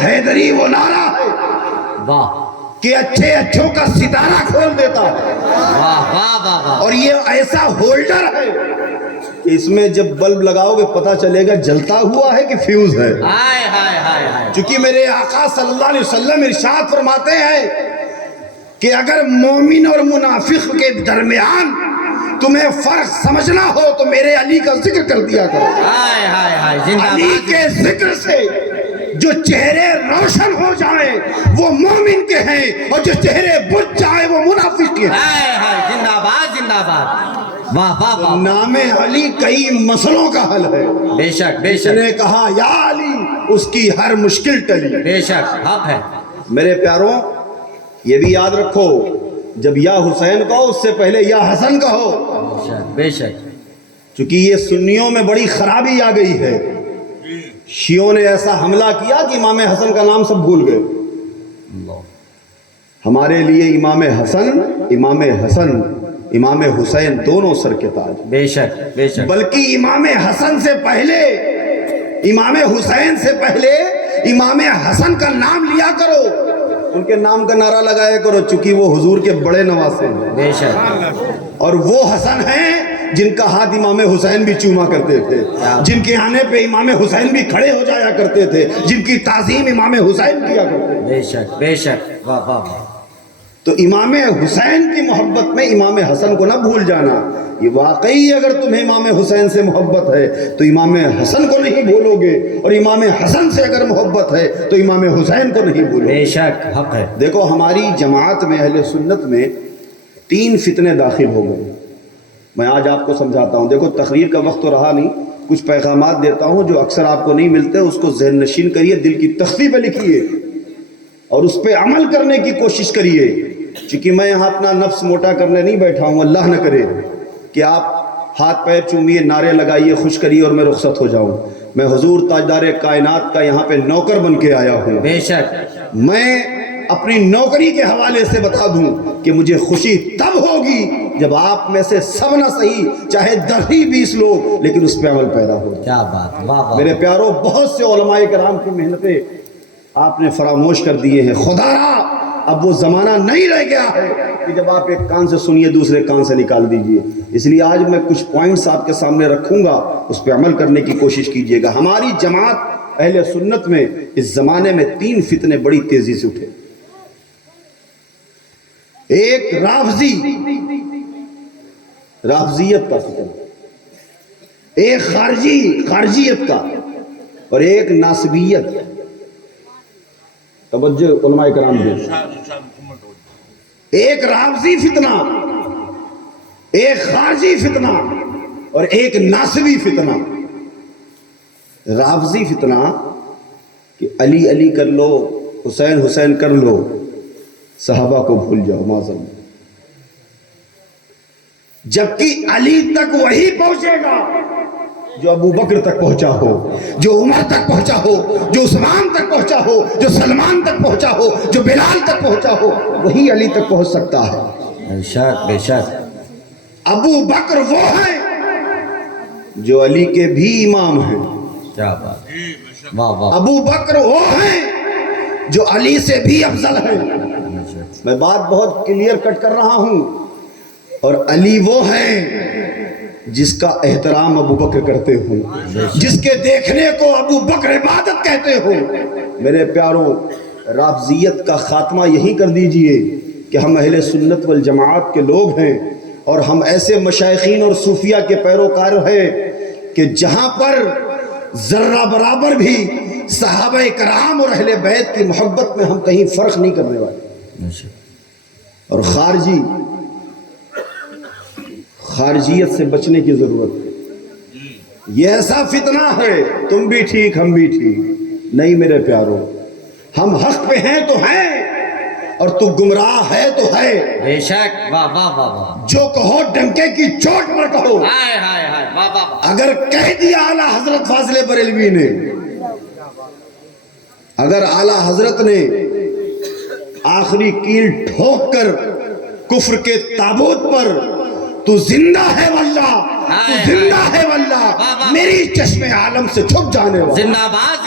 حیدری وہ نعرہ ہے واہ کہ اچھے اچھوں کا ستارہ کھول دیتا ہے، واہ واہ واہ واہ اور یہ ایسا ہولڈر ہے کہ اس میں جب بلب لگاؤ گے پتہ چلے گا جلتا ہوا ہے کہ فیوز ہے۔ ہائے ہائے ہائے ہائے چونکہ میرے آقا صلی اللہ علیہ وسلم ارشاد فرماتے ہیں کہ اگر مومن اور منافق کے درمیان تمہیں فرق سمجھنا ہو تو میرے علی کا ذکر کر دیا کرو۔ ہائے ہائے ہائے زندہ علی باد کے ذکر سے جو چہرے روشن ہو جائیں وہ مومن کے ہیں، اور جو چہرے بجھ جائیں وہ منافق کے ہیں۔ ہائے ہائے زندہ باد زندہ باد واہ واہ واہ نام علی کئی مسئلوں کا حل ہے۔ بے شک بے اس شک نے کہا یا علی، اس کی ہر مشکل ٹلی۔ بے شک حق ہے میرے پیاروں یہ بھی یاد رکھو، جب یا حسین کہو اس سے پہلے یا حسن کہو، بے شک بے شک چونکہ یہ سنیوں میں بڑی خرابی آ گئی ہے۔ شیعوں نے ایسا حملہ کیا کہ امام حسن کا نام سب بھول گئے۔ ہمارے لیے امام حسن امام حسین دونوں سر کے تاج، بے شک بے شک بلکہ امام حسن سے پہلے، امام حسین سے پہلے امام حسن کا نام لیا کرو، ان کے نام کا نعرہ لگایا کرو، چونکہ وہ حضور کے بڑے نواسے ہیں، بے شک اور وہ حسن ہیں جن کا ہاتھ امام حسین بھی چوما کرتے تھے، جن کے آنے پہ امام حسین بھی کھڑے ہو جایا کرتے تھے، جن کی تعظیم امام حسین کیا کرتے تھے۔ بے شک واہ واہ واہ تو امام حسین کی محبت میں امام حسن کو نہ بھول جانا۔ یہ واقعی اگر تمہیں امام حسین سے محبت ہے تو امام حسن کو نہیں بھولو گے، اور امام حسن سے اگر محبت ہے تو امام حسین کو نہیں بھولو گے۔ بے شک حق ہے دیکھو ہماری جماعت میں اہل سنت میں 3 فتنے داخل ہو گئے۔ میں آج آپ کو سمجھاتا ہوں، دیکھو تقریر کا وقت تو رہا نہیں، کچھ پیغامات دیتا ہوں جو اکثر آپ کو نہیں ملتے، اس کو ذہن نشین کریے، دل کی تختی پہ لکھیے اور اس پہ عمل کرنے کی کوشش کریے، چونکہ میں یہاں اپنا نفس موٹا کرنے نہیں بیٹھا ہوں۔ اللہ نہ کرے کہ آپ ہاتھ پیر چومیے، نعرے لگائیے، خوش کریے اور میں رخصت ہو جاؤں۔ میں حضور تاجدار کائنات کا یہاں پہ نوکر بن کے آیا ہوں۔ بے شک میں اپنی نوکری کے حوالے سے بتا دوں کہ مجھے خوشی تب ہوگی جب آپ میں سے سب نہ صحیح چاہے 10-20 لوگ لیکن اس پہ عمل پیدا ہو۔ کیا بات واہ واہ میرے پیاروں بہت سے علماء کرام کی محنتیں آپ نے فراموش کر دیے ہیں۔ خدا را اب وہ زمانہ نہیں رہ گیا ہے کہ جب آپ ایک کان سے سنیے دوسرے کان سے نکال دیجئے۔ اس لیے آج میں کچھ پوائنٹس آپ کے سامنے رکھوں گا، اس پہ عمل کرنے کی کوشش کیجئے گا۔ ہماری جماعت اہل سنت میں اس زمانے میں 3 فتنے بڑی تیزی سے اٹھے۔ ایک رافضیت کا فتنہ، ایک خارجیت کا، اور ایک ناسبیت۔ توجہ علماء کرام دے، ایک رافضی فتنہ، ایک خارجی فتنہ اور ایک ناسبی فتنہ۔ رافضی فتنہ کہ علی علی کر لو، حسین حسین کر لو، صحابہ کو بھول جاؤ معذاللہ، جبکہ علی تک وہی پہنچے گا جو ابو بکر تک پہنچا ہو، جو عمر تک پہنچا ہو، جو عثمان تک پہنچا ہو، جو سلمان تک پہنچا ہو، جو بلال تک پہنچا ہو، وہی علی تک پہنچ سکتا ہے۔ بے شک بے شک ابو بکر وہ ہیں جو علی کے بھی امام ہیں، کیا بات واہ واہ ابو بکر وہ ہیں جو علی سے بھی افضل ہیں۔ میں بات بہت کلیئر کٹ کر رہا ہوں، اور علی وہ ہیں جس کا احترام ابو بکر کرتے ہوں، جس کے دیکھنے کو ابو بکر عبادت کہتے ہوں۔ میرے پیاروں رافضیت کا خاتمہ یہی کر دیجئے کہ ہم اہل سنت والجماعت کے لوگ ہیں، اور ہم ایسے مشائخین اور صوفیہ کے پیروکار ہیں کہ جہاں پر ذرہ برابر بھی صحابہ کرام اور اہل بیت کی محبت میں ہم کہیں فرق نہیں کرنے والے۔ اور خارجیت سے بچنے کی ضرورت ہے۔ یہ ایسا فتنہ ہے تم بھی ٹھیک ہم بھی ٹھیک نہیں۔ میرے پیاروں ہم حق پہ ہیں تو ہیں، اور تو گمراہ ہے تو ہے۔ بے شک واہ واہ واہ واہ جو کہو ڈنکے کی چوٹ پر کہو۔ ہائے ہائے ہائے واہ واہ واہ اگر کہہ دیا اعلیٰ حضرت فاضل بریلوی نے، اگر اعلیٰ حضرت نے آخری کیل ٹھوک کر کفر کے تابوت پر تو زندہ ہے واللہ، تو زندہ ہے واللہ، میری چشم عالم سے چھپ جانے والا، زندہ باد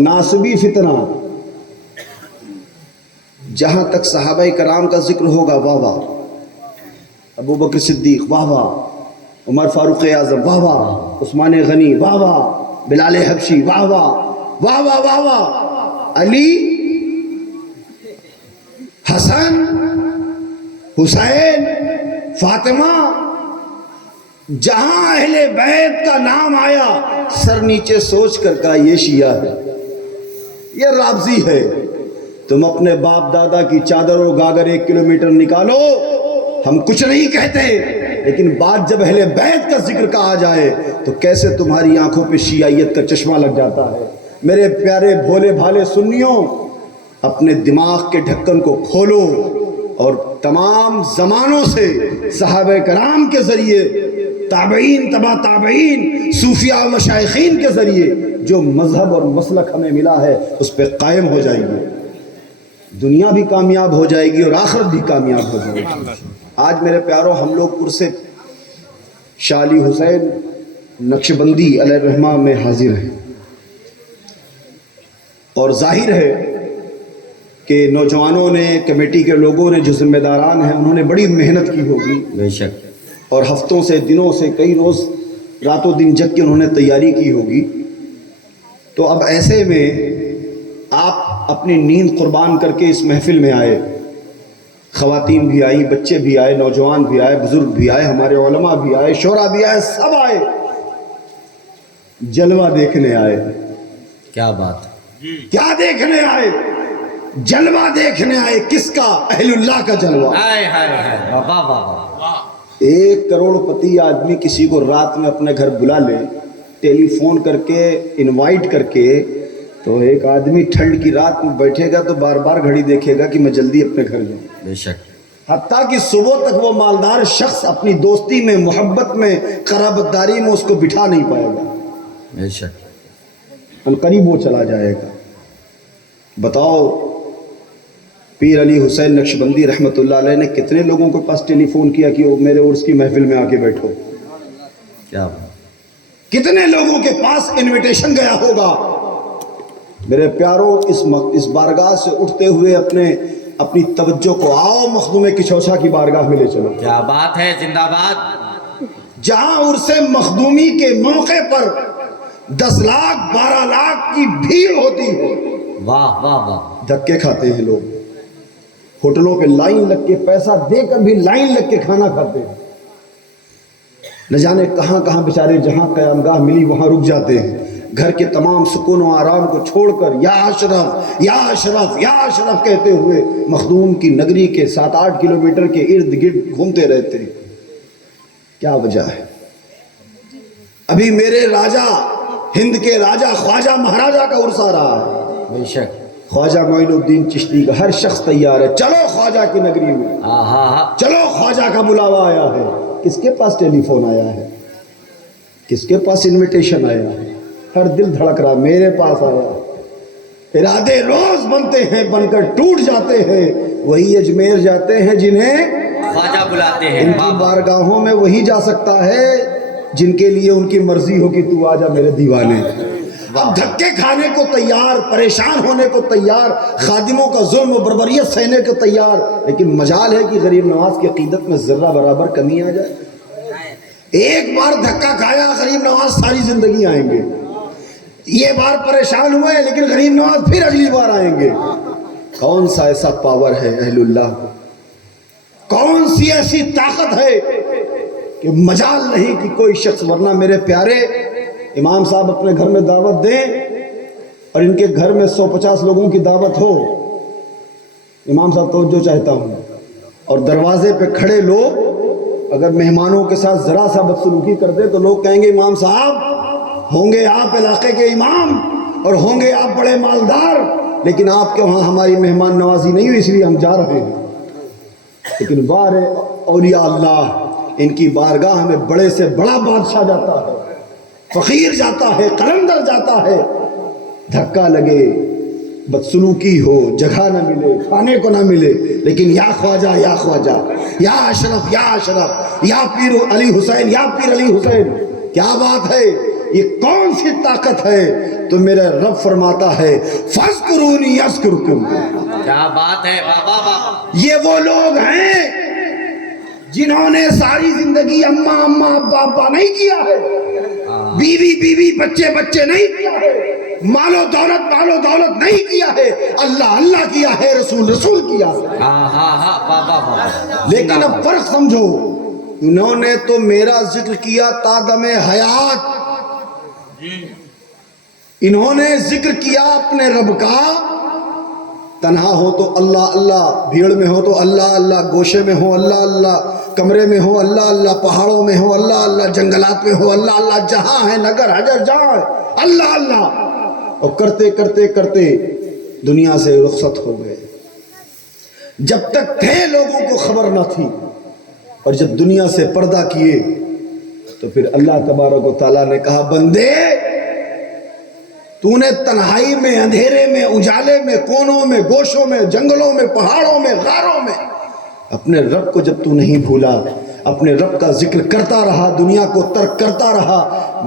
ناسبی فتنہ، جہاں تک صحابہ کرام کا ذکر ہوگا واہ واہ، ابو بکر صدیق واہ واہ، عمر فاروق اعظم واہ واہ، عثمان غنی واہ واہ، بلال حبشی واہ واہ واہ واہ واہ واہ، علی، حسن، حسین، فاطمہ، جہاں اہل بیت کا نام آیا سر نیچے سوچ کر کہا یہ شیعہ ہے، یہ رافضی ہے۔ تم اپنے باپ دادا کی چادر و گاگر 1 کلومیٹر نکالو، ہم کچھ نہیں کہتے، لیکن بات جب اہل بیت کا ذکر کہا جائے تو کیسے تمہاری آنکھوں پہ شیعیت کا چشمہ لگ جاتا ہے۔ میرے پیارے بھولے بھالے سنیوں، اپنے دماغ کے ڈھکن کو کھولو اور تمام زمانوں سے صحابہ کرام کے ذریعے، تابعین، تبع تابعین، صوفیاء و مشائخین کے ذریعے جو مذہب اور مسلک ہمیں ملا ہے اس پہ قائم ہو جائیں گے، دنیا بھی کامیاب ہو جائے گی اور آخرت بھی کامیاب ہو جائے گی۔ آج میرے پیارو، ہم لوگ پور سے شاہ علی حسین نقشبندی علیہ الرحمہ میں حاضر ہیں، اور ظاہر ہے کہ نوجوانوں نے، کمیٹی کے لوگوں نے جو ذمہ داران ہیں انہوں نے بڑی محنت کی ہوگی، بے شک، اور ہفتوں سے، دنوں سے، کئی روز راتوں دن جگ کے انہوں نے تیاری کی ہوگی۔ تو اب ایسے میں آپ اپنی نیند قربان کر کے اس محفل میں آئے، خواتین بھی آئی، بچے بھی آئے، نوجوان بھی آئے، بزرگ بھی آئے، ہمارے علماء بھی آئے، شعراء بھی آئے، سب آئے، جلوہ دیکھنے آئے۔ کیا بات، کیا دیکھنے آئے؟ جلوہ دیکھنے آئے۔ کس کا؟ اہل اللہ کا جلوہ۔ ہائے ہائے ہائے، واہ واہ واہ، 1 کروڑ پتی آدمی کسی کو رات میں اپنے گھر بلا لے، ٹیلی فون کر کے انوائٹ کر کے، تو ایک آدمی ٹھنڈ کی رات میں بیٹھے گا تو بار بار گھڑی دیکھے گا کہ میں جلدی اپنے گھر جاؤں۔ بے شک، حتیٰ کہ صبح تک وہ مالدار شخص اپنی دوستی میں، محبت میں، قرابت داری میں اس کو بٹھا نہیں پائے گا، بے شک، ان قریب وہ چلا جائے گا۔ بتاؤ، پیر علی حسین نقشبندی رحمۃ اللہ علیہ نے کتنے لوگوں کے پاس ٹیلی فون کیا کہ وہ میرے عرس کی محفل میں آ کے بیٹھو؟ کیا بات، کتنے لوگوں کے پاس انویٹیشن گیا ہوگا؟ میرے پیاروں، اس بارگاہ سے اٹھتے ہوئے اپنی توجہ کو آؤ مخدوم کچھوچا کی بارگاہ میں لے چلو، کیا بات ہے، زندہ باد، جہاں عرس مخدومی کے موقع پر 10 لاکھ 12 لاکھ کی بھیڑ ہوتی ہے۔ واہ واہ واہ، دھکے کھاتے ہیں لوگ، ہوٹلوں پہ لائن لگ کے، پیسہ دے کر بھی لائن لگ کے کھانا کھاتے ہیں، نہ جانے کہاں کہاں بیچارے جہاں قیام گاہ ملی وہاں رک جاتے ہیں، گھر کے تمام سکون و آرام کو چھوڑ کر یا اشرف یا اشرف یا اشرف کہتے ہوئے مخدوم کی نگری کے 7-8 کلومیٹر کے ارد گرد گھومتے رہتے ہیں۔ کیا وجہ ہے؟ ابھی میرے راجہ، ہند کے راجہ خواجہ مہاراجہ کا عرس آ رہا ہے، بے شک، خواجہ معین الدین چشتی کا۔ ہر شخص تیار ہے، چلو خواجہ کی نگری میں، چلو خواجہ کا بلاوا آیا ہے۔ کس کے پاس ٹیلی فون آیا ہے؟ کس کے پاس انویٹیشن آیا ہے؟ ہر دل دھڑک رہا، میرے پاس آیا۔ ارادے روز بنتے ہیں، بن کر ٹوٹ جاتے ہیں، وہی اجمیر جاتے ہیں جنہیں خواجہ بلاتے ہیں۔ ان کی بارگاہوں میں وہی جا سکتا ہے جن کے لیے ان کی مرضی ہو کہ تو آجا میرے دیوانے۔ اب دھکے کھانے کو تیار، پریشان ہونے کو تیار، خادموں کا ظلم و بربریت سہنے کو تیار، لیکن مجال ہے کہ غریب نواز کی عقیدت میں ذرہ برابر کمی آ جائے۔ ایک بار دھکا کھایا غریب نواز ساری زندگی آئیں گے، یہ بار پریشان ہوئے لیکن غریب نواز پھر اگلی بار آئیں گے۔ کون سا ایسا پاور ہے اہل اللہ کو؟ کون سی ایسی طاقت ہے کہ مجال نہیں کہ کوئی شخص، ورنہ میرے پیارے امام صاحب اپنے گھر میں دعوت دیں اور ان کے گھر میں 150 لوگوں کی دعوت ہو، امام صاحب توجہ چاہتا ہوں، اور دروازے پہ کھڑے لوگ اگر مہمانوں کے ساتھ ذرا سا بدسلوکی کر دیں تو لوگ کہیں گے امام صاحب ہوں گے آپ علاقے کے امام اور ہوں گے آپ بڑے مالدار، لیکن آپ کے وہاں ہماری مہمان نوازی نہیں ہوئی اس لیے ہم جا رہے ہیں۔ لیکن بار اولیاء اللہ، ان کی بارگاہ میں بڑے سے بڑا بادشاہ جاتا ہے، فقیر جاتا ہے، قلندر جاتا ہے، دھکا لگے، بدسلوکی ہو، جگہ نہ ملے، کھانے کو نہ ملے، لیکن یا خواجہ یا خواجہ، یا اشرف یا اشرف، یا پیر علی حسین یا پیر علی حسین۔ کیا بات ہے! یہ کون سی طاقت ہے؟ تو میرا رب فرماتا ہے فَاذْكُرُونِي يَذْكُرْكُمْ. کیا بات ہے بابا بابا. یہ وہ لوگ ہیں جنہوں نے ساری زندگی اماں اماں ابا ابا نہیں کیا ہے، بیوی بیوی بچے بچے نہیں کیا ہے، مال و دولت نہیں کیا ہے، اللہ اللہ کیا ہے، رسول رسول کیا ہے. ہاں ہاں ہاں بابا بابا. لیکن اب فرق سمجھو، انہوں نے تو میرا ذکر کیا تا دم حیات، انہوں نے ذکر کیا اپنے رب کا، تنہا ہو تو اللہ اللہ، بھیڑ میں ہو تو اللہ اللہ، گوشے میں ہو اللہ اللہ، کمرے میں ہو اللہ اللہ، پہاڑوں میں ہو اللہ اللہ، جنگلات میں ہو اللہ اللہ، جہاں ہے نگر حجر جہاں ہے اللہ اللہ. اور کرتے کرتے کرتے دنیا سے رخصت ہو گئے. جب تک تھے لوگوں کو خبر نہ تھی، اور جب دنیا سے پردہ کیے تو پھر اللہ تبارک و تعالیٰ نے کہا بندے تو نے تنہائی میں، اندھیرے میں، اجالے میں، کونوں میں، گوشوں میں، جنگلوں میں، پہاڑوں میں، غاروں میں اپنے رب کو جب تو نہیں بھولا، اپنے رب کا ذکر کرتا رہا، دنیا کو ترک کرتا رہا،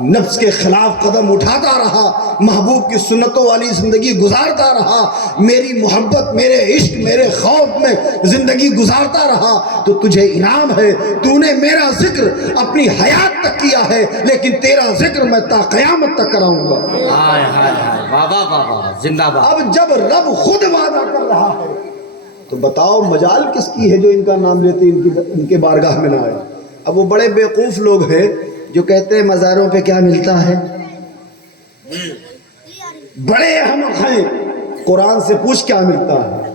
نفس کے خلاف قدم اٹھاتا رہا، محبوب کی سنتوں والی زندگی گزارتا رہا، میری محبت، میرے عشق، میرے خوف میں زندگی گزارتا رہا، تو تجھے انعام ہے. تو نے میرا ذکر اپنی حیات تک کیا ہے، لیکن تیرا ذکر میں تا قیامت تک کراؤں گا. ہائے ہائے ہائے بابا بابا زندہ باد. اب جب رب خود وعدہ کر رہا ہے تو بتاؤ مجال کس کی ہے جو ان کا نام لیتے ان کے بارگاہ میں نہ آئے. اب وہ بڑے بیوقوف لوگ ہیں جو کہتے ہیں مزاروں پہ کیا ملتا ہے، بڑے احمق ہیں، قرآن سے پوچھ کیا ملتا ہے.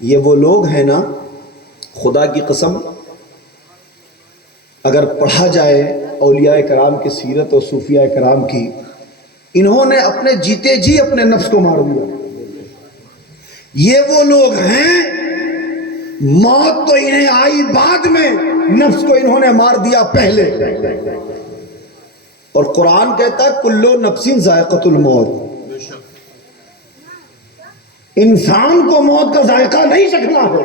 یہ وہ لوگ ہیں نا، خدا کی قسم اگر پڑھا جائے اولیاء کرام کی سیرت اور صوفیاء کرام کی، انہوں نے اپنے جیتے جی اپنے نفس کو مار دیا. یہ وہ لوگ ہیں موت تو انہیں آئی بعد میں، نفس کو انہوں نے مار دیا پہلے. اور قرآن کہتا ہے کلو نفس ذائقۃ الموت، انسان کو موت کا ذائقہ نہیں چکھنا ہے.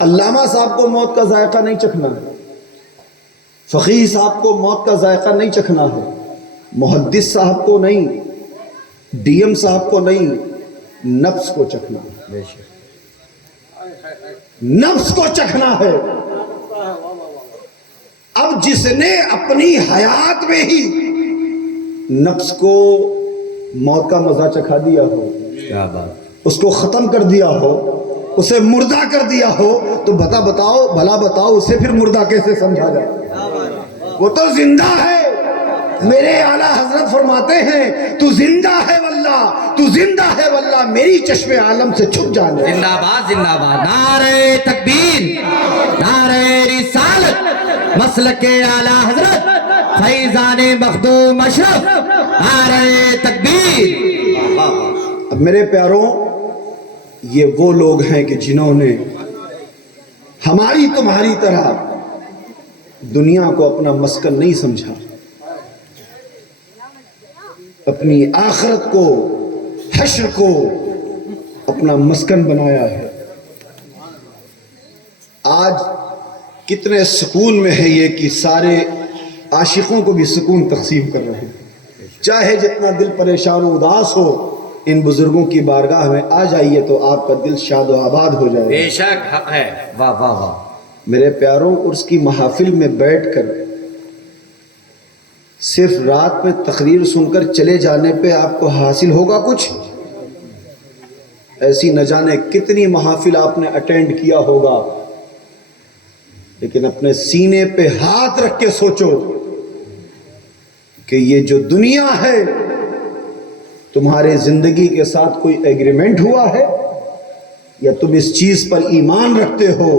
علامہ صاحب کو موت کا ذائقہ نہیں چکھنا ہے، فقیہ صاحب کو موت کا ذائقہ نہیں چکھنا ہے، محدث صاحب کو نہیں، ڈی ایم صاحب کو نہیں، نفس کو چکھنا ہے، نفس کو چکھنا ہے. اب جس نے اپنی حیات میں ہی نفس کو موت کا مزہ چکھا دیا ہو، کیا بات، اس کو ختم کر دیا ہو، اسے مردہ کر دیا ہو، تو بھلا بتاؤ اسے پھر مردہ کیسے سمجھا جائے؟ وہ تو زندہ ہے. میرے اعلیٰ حضرت فرماتے ہیں تو زندہ ہے واللہ، تو زندہ ہے واللہ، میری چشم عالم سے چھپ جانے. زندہ باد زندہ باد. نعرہ تکبیر، نعرہ رسالت، مسلک اعلیٰ حضرت فیضان مخدوم اشرف، نعرہ تکبیر. اب میرے پیاروں، یہ وہ لوگ ہیں کہ جنہوں نے ہماری تمہاری طرح دنیا کو اپنا مسکن نہیں سمجھا، اپنی آخرت کو، حشر کو اپنا مسکن بنایا ہے. آج کتنے سکون میں ہے یہ کہ سارے عاشقوں کو بھی سکون تقسیم کر رہے ہیں. چاہے جتنا دل پریشان و اداس ہو، ان بزرگوں کی بارگاہ میں آ جائیے تو آپ کا دل شاد و آباد ہو جائے. بے شک حق ہے. واہ واہ واہ. میرے پیاروں، عرس کی محافل میں بیٹھ کر صرف رات میں تقریر سن کر چلے جانے پہ آپ کو حاصل ہوگا کچھ؟ ایسی نہ جانے کتنی محافل آپ نے اٹینڈ کیا ہوگا، لیکن اپنے سینے پہ ہاتھ رکھ کے سوچو کہ یہ جو دنیا ہے تمہارے زندگی کے ساتھ کوئی ایگریمنٹ ہوا ہے، یا تم اس چیز پر ایمان رکھتے ہو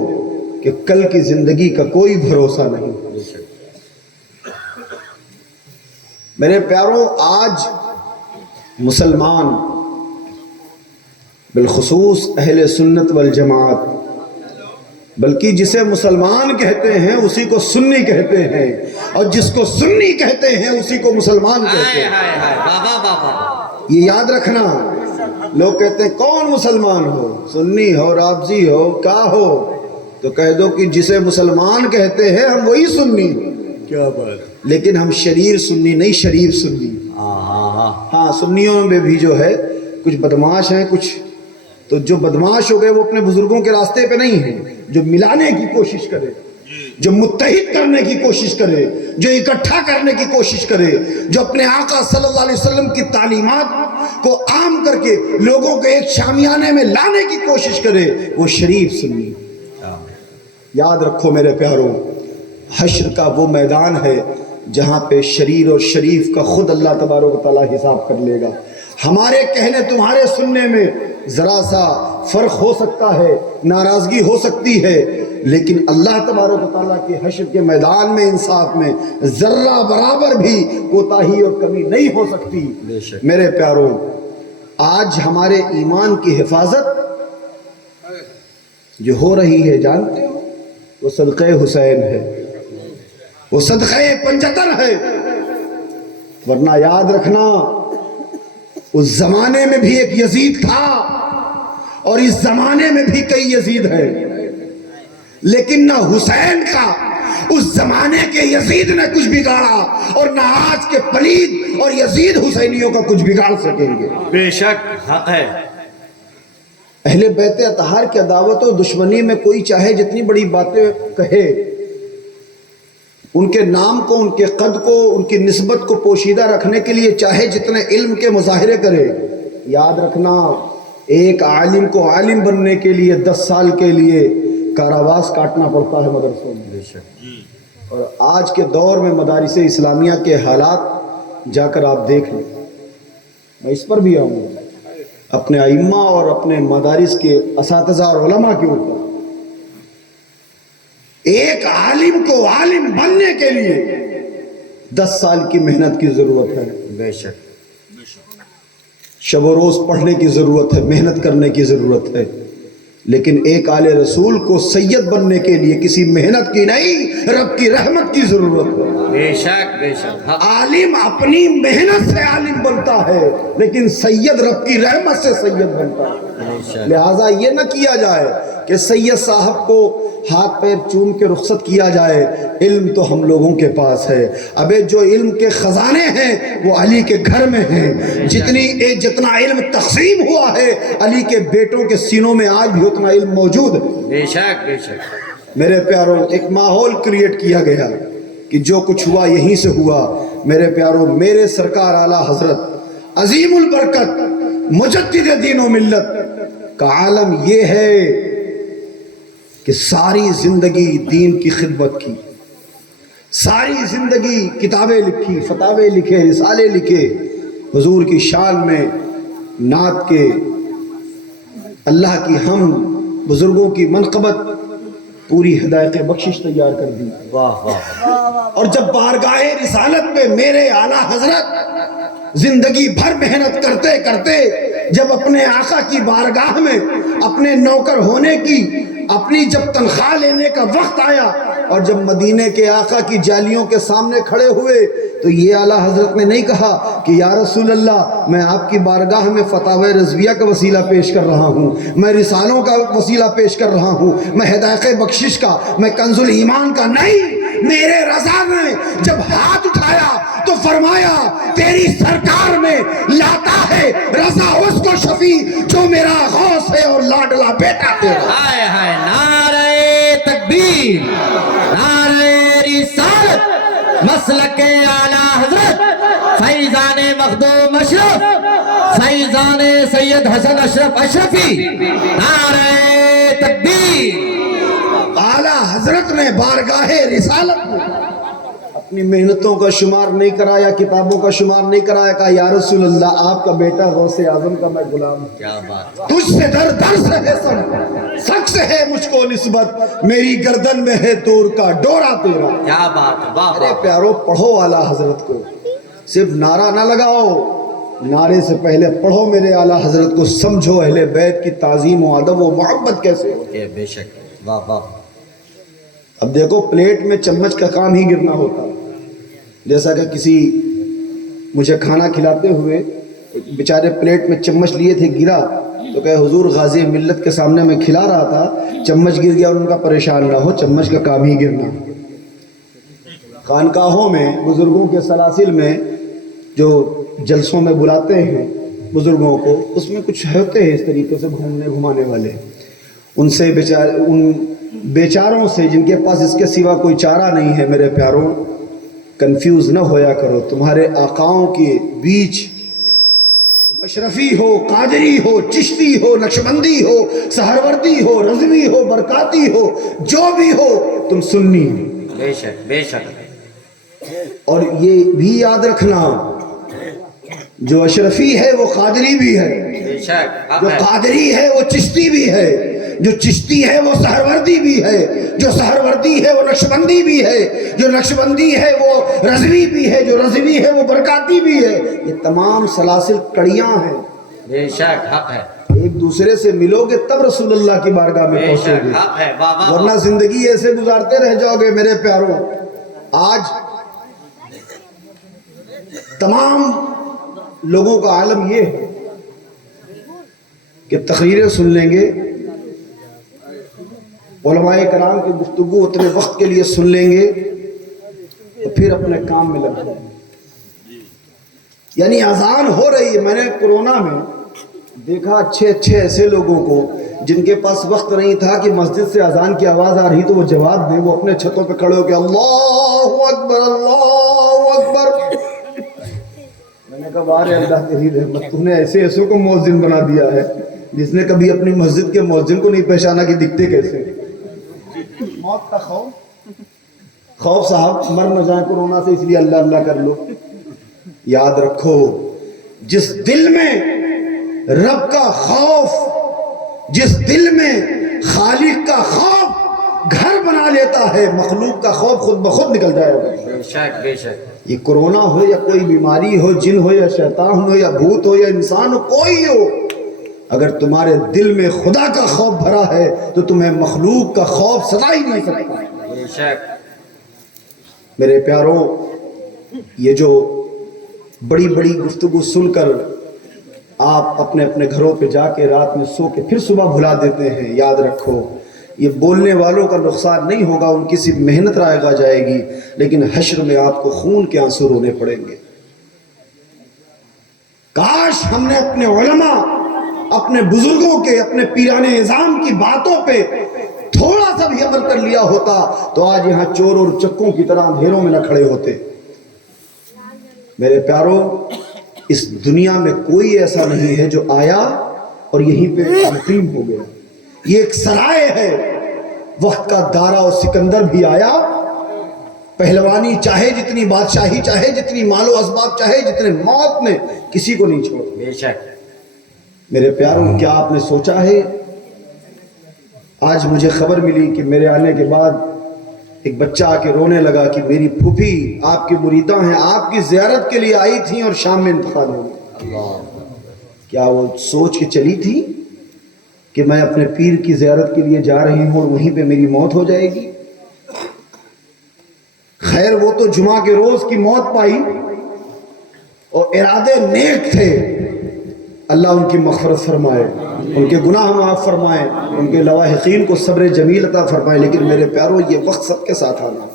کہ کل کی زندگی کا کوئی بھروسہ نہیں. میرے پیاروں، آج مسلمان، بالخصوص اہل سنت والجماعت، بلکہ جسے مسلمان کہتے ہیں اسی کو سنی کہتے ہیں، اور جس کو سنی کہتے ہیں اسی کو مسلمان کہتے ہیں. بابا بابا یہ یاد رکھنا. لوگ کہتے ہیں کون مسلمان ہو، سنی ہو، رافضی ہو، کیا ہو، تو کہہ دو کہ جسے مسلمان کہتے ہیں ہم وہی سنی. کیا بات. لیکن ہم شریر سنی نہیں، شریف سنی۔ ہاں سنیوں میں بھی جو ہے کچھ بدماش ہیں، کچھ تو جو بدماش ہو گئے وہ اپنے بزرگوں کے راستے پہ نہیں ہیں، جو ملانے کی کوشش کرے، جو متحد کرنے کی کوشش کرے، جو اکٹھا کرنے کی کوشش کرے، جو اپنے آقا صلی اللہ علیہ وسلم کی تعلیمات کو عام کر کے لوگوں کو ایک شامیانے میں لانے کی کوشش کرے، وہ شریف سنی۔ یاد رکھو میرے پیاروں، حشر کا وہ میدان ہے جہاں پہ شریر اور شریف کا خود اللہ تبارک و تعالیٰ حساب کر لے گا۔ ہمارے کہنے تمہارے سننے میں ذرا سا فرق ہو سکتا ہے، ناراضگی ہو سکتی ہے، لیکن اللہ تبارک و تعالیٰ کے حشر کے میدان میں انصاف میں ذرہ برابر بھی کوتاہی اور کمی نہیں ہو سکتی۔ میرے پیاروں، آج ہمارے ایمان کی حفاظت جو ہو رہی ہے جانتے ہو، وہ صدقہ حسین ہے، وہ صدقہ پنجتن ہے۔ ورنہ یاد رکھنا، اس زمانے میں بھی ایک یزید تھا اور اس زمانے میں بھی کئی یزید ہیں، لیکن نہ حسین کا اس زمانے کے یزید نے کچھ بگاڑا اور نہ آج کے پلید اور یزید حسینیوں کا کچھ بگاڑ سکیں گے۔ بے شک حق ہے۔ اہل بیت اطہار کی عداوت و دشمنی میں کوئی چاہے جتنی بڑی باتیں کہے، ان کے نام کو، ان کے قد کو، ان کی نسبت کو پوشیدہ رکھنے کے لیے چاہے جتنے علم کے مظاہرے کرے، یاد رکھنا ایک عالم کو عالم بننے کے لیے 10 سال کے لیے کاراواس کاٹنا پڑتا ہے مدرسوں میں۔ اور آج کے دور میں مدارس اسلامیہ کے حالات جا کر آپ دیکھ لیں، میں اس پر بھی آؤں گا اپنے ائمہ اور اپنے مدارس کے اساتذہ اور علماء کے اوپر۔ ایک عالم کو عالم بننے کے لیے 10 سال کی محنت کی ضرورت ہے، بے شک شب و روز پڑھنے کی ضرورت ہے، محنت کرنے کی ضرورت ہے، لیکن ایک آل رسول کو سید بننے کے لیے کسی محنت کی نہیں، رب کی رحمت کی ضرورت ہے۔ بے شک بے شک حق۔ عالم اپنی محنت سے عالم بنتا ہے، لیکن سید رب کی رحمت سے سید بنتا ہے۔ لہٰذا یہ نہ کیا جائے کہ سید صاحب کو ہاتھ پیر چوم کے رخصت کیا جائے، علم تو ہم لوگوں کے پاس ہے۔ ابے جو علم کے خزانے ہیں وہ علی کے گھر میں ہیں، جتنا علم تقسیم ہوا ہے علی کے بیٹوں کے سینوں میں آج بھی اتنا علم موجود ہے۔ بے شک بے شک۔ میرے پیاروں، ایک ماحول کریٹ کیا گیا کہ جو کچھ ہوا یہیں سے ہوا۔ میرے پیاروں، میرے سرکار اعلیٰ حضرت عظیم البرکت مجدد دین و ملت کا عالم یہ ہے کہ ساری زندگی دین کی خدمت کی، ساری زندگی کتابیں لکھی، فتاوے لکھے، رسالے لکھے، حضور کی شان میں نعت کے، اللہ کی ہم بزرگوں کی منقبت، پوری ہدایت بخشش تیار کر دی۔ واہ واہ۔ اور جب بارگاہ رسالت پہ میرے اعلیٰ حضرت زندگی بھر محنت کرتے کرتے جب اپنے آقا کی بارگاہ میں اپنے نوکر ہونے کی، اپنی جب تنخواہ لینے کا وقت آیا اور جب مدینے کے آقا کی جالیوں کے سامنے کھڑے ہوئے تو یہ اعلیٰ حضرت نے نہیں کہا کہ یا رسول اللہ میں آپ کی بارگاہ میں فتاوی رضویہ کا وسیلہ پیش کر رہا ہوں، میں رسالوں کا وسیلہ پیش کر رہا ہوں، میں ہدایت بخشش کا، میں کنز الایمان کا نہیں۔ میرے رضا نے جب ہاتھ اٹھایا تو فرمایا تیری سرکار میں لاتا ہے رضا اس کو شفیع جو میرا غوث ہے اور لاڈلا بیٹا تیرا۔ ہائے ہائے، نعرہ تکبیر، نعرہ رسالت، مسلک اعلیٰ حضرت فیضان مخدوم اشرف، فیضان سید حسن اشرف اشرفی، نعرہ تکبیر۔ اعلیٰ حضرت نے بارگاہ رسالت میں اپنی محنتوں کا شمار نہیں کرایا، کتابوں کا شمار نہیں کرایا، کہا یا رسول اللہ آپ کا بیٹا غوث اعظم کا میں غلام ہوں، کیا بات۔ تجھ سے در سے ہے سب سے ہے مجھ کو نسبت، میری گردن میں ہے دور کا ڈورا تیرا۔ کیا بات، واہ میرے واہ۔ پیاروں، پڑھو اعلیٰ حضرت کو، صرف نعرہ نہ لگاؤ، نعرے سے پہلے پڑھو میرے اعلیٰ حضرت کو، سمجھو اہل بیت کی تعظیم و ادب و محبت کیسے ہو۔ بے شک، واہ واہ۔ اب دیکھو پلیٹ میں چمچ کا کام ہی گرنا ہوتا، جیسا کہ کسی مجھے کھانا کھلاتے ہوئے بیچارے پلیٹ میں چمچ لیے تھے، گرا تو کہ حضور غازی ملت کے سامنے میں کھلا رہا تھا، چمچ گر گیا اور ان کا پریشان نہ ہو، چمچ کا کام ہی گرنا۔ خانقاہوں میں بزرگوں کے سلاسل میں جو جلسوں میں بلاتے ہیں بزرگوں کو، اس میں کچھ ہوتے ہیں اس طریقے سے گھومنے گھمانے والے، ان سے ان بیچاروں سے جن کے پاس اس کے سوا کوئی چارہ نہیں ہے، میرے پیاروں کنفیوز نہ ہویا کرو۔ تمہارے آقاؤں کے بیچ تم اشرفی ہو، قادری ہو، چشتی ہو، نقشبندی ہو، سہروردی ہو، رضوی ہو، برکاتی ہو، جو بھی ہو تم سنی ہو۔ بے شک بے شک اور یہ بھی یاد رکھنا، جو اشرفی ہے وہ قادری بھی ہے، بے شک حق جو ہے قادری ہے وہ چشتی بھی ہے، جو چشتی ہے وہ سہروردی بھی ہے، جو سہروردی ہے وہ نقشبندی بھی ہے، جو نقشبندی ہے وہ رضوی بھی ہے، جو رضوی ہے وہ برکاتی بھی ہے۔ یہ تمام سلاسل کڑیاں ہیں، بے شک حق ہے ایک دوسرے سے ملو گے تب رسول اللہ کی بارگاہ میں بے پہنچو شک گے، حق ہے واہ واہ ورنہ زندگی ایسے گزارتے رہ جاؤ گے میرے پیاروں۔ آج تمام لوگوں کا عالم یہ ہے کہ تقریریں سن لیں گے، علماء کرام کی گفتگو اتنے وقت کے لیے سن لیں گے تو پھر اپنے کام میں لگ جائیں گے۔ یعنی اذان ہو رہی ہے، میں نے کورونا میں دیکھا اچھے ایسے لوگوں کو جن کے پاس وقت نہیں تھا کہ مسجد سے اذان کی آواز آ رہی تو وہ جواب دیں، وہ اپنے چھتوں پہ کھڑے ہو کے اللہ اکبر اللہ اکبر۔ میں نے کہا بارے اللہ تیری رحمت، تو نے ایسے ایسوں کو مؤذن بنا دیا ہے جس نے کبھی اپنی مسجد کے مؤذن کو نہیں پہچانا کہ دکھتے کیسے۔ موت کا خوف صاحب، مر نہ جائیں کورونا سے، اس لیے اللہ اللہ کر لو۔ یاد رکھو، جس دل میں رب کا خوف، جس دل میں خالق کا خوف گھر بنا لیتا ہے، مخلوق کا خوف خود بخود نکل جائے گا۔ بے شک بے شک یہ کورونا ہو یا کوئی بیماری ہو، جن ہو یا شیطان ہو یا بھوت ہو یا انسان ہو، کوئی ہو، اگر تمہارے دل میں خدا کا خوف بھرا ہے تو تمہیں مخلوق کا خوف ستا ہی نہیں سکتا۔ بے شک میرے پیاروں، یہ جو بڑی بڑی گفتگو سن کر آپ اپنے اپنے گھروں پہ جا کے رات میں سو کے پھر صبح بھلا دیتے ہیں، یاد رکھو یہ بولنے والوں کا نقصان نہیں ہوگا، ان کی صرف محنت رائگا جائے گی، لیکن حشر میں آپ کو خون کے آنسو رونے پڑیں گے۔ کاش ہم نے اپنے علماء، اپنے بزرگوں کے، اپنے پیران اعظام کی باتوں پہ تھوڑا سا بھی عمل کر لیا ہوتا تو آج یہاں چور اور چکوں کی طرح اندھیروں میں نہ کھڑے ہوتے۔ میرے پیاروں، اس دنیا میں کوئی ایسا نہیں ہے جو آیا اور یہیں پہ مقیم ہو گیا، یہ ایک سرائے ہے۔ وقت کا دارا اور سکندر بھی آیا، پہلوانی چاہے جتنی، بادشاہی چاہے جتنی، مال و اسباب چاہے جتنے، موت نے کسی کو نہیں چھوڑا۔ بے شک میرے پیاروں، کیا آپ نے سوچا ہے، آج مجھے خبر ملی کہ میرے آنے کے بعد ایک بچہ آ کے رونے لگا کہ میری پھوپھی آپ کی مریداں ہیں، آپ کی زیارت کے لیے آئی تھیں اور شام میں انتقال ہو گیا۔ کیا وہ سوچ کے چلی تھی کہ میں اپنے پیر کی زیارت کے لیے جا رہی ہوں اور وہیں پہ میری موت ہو جائے گی؟ خیر وہ تو جمعہ کے روز کی موت پائی اور ارادے نیک تھے، اللہ ان کی مغفرت فرمائے، ان کے گناہ معاف فرمائے، ان کے لواحقین کو صبر جمیل عطا فرمائے۔ لیکن میرے پیاروں، یہ وقت سب کے ساتھ آنا،